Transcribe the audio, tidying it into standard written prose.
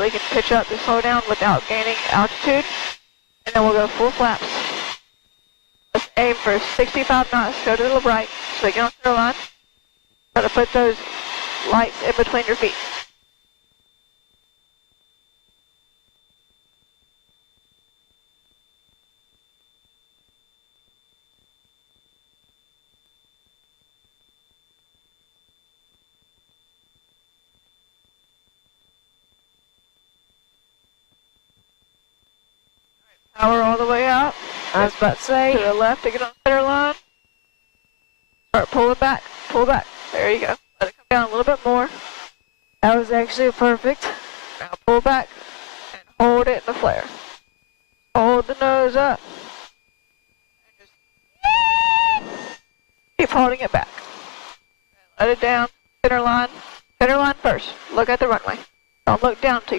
We can pitch up to slow down without gaining altitude. And then we'll go full flaps. Let's aim for 65 knots, go to the right, so you get on center line. Try to put those lights in between your feet. Power all the way out. I was about to say. To the left to get on center line. Start pulling back, pull back. There you go. Let it come down a little bit more. That was actually perfect. Now pull back and hold it in the flare. Hold the nose up. And just keep holding it back. Let it down. Center line first. Look at the runway. Don't look down till you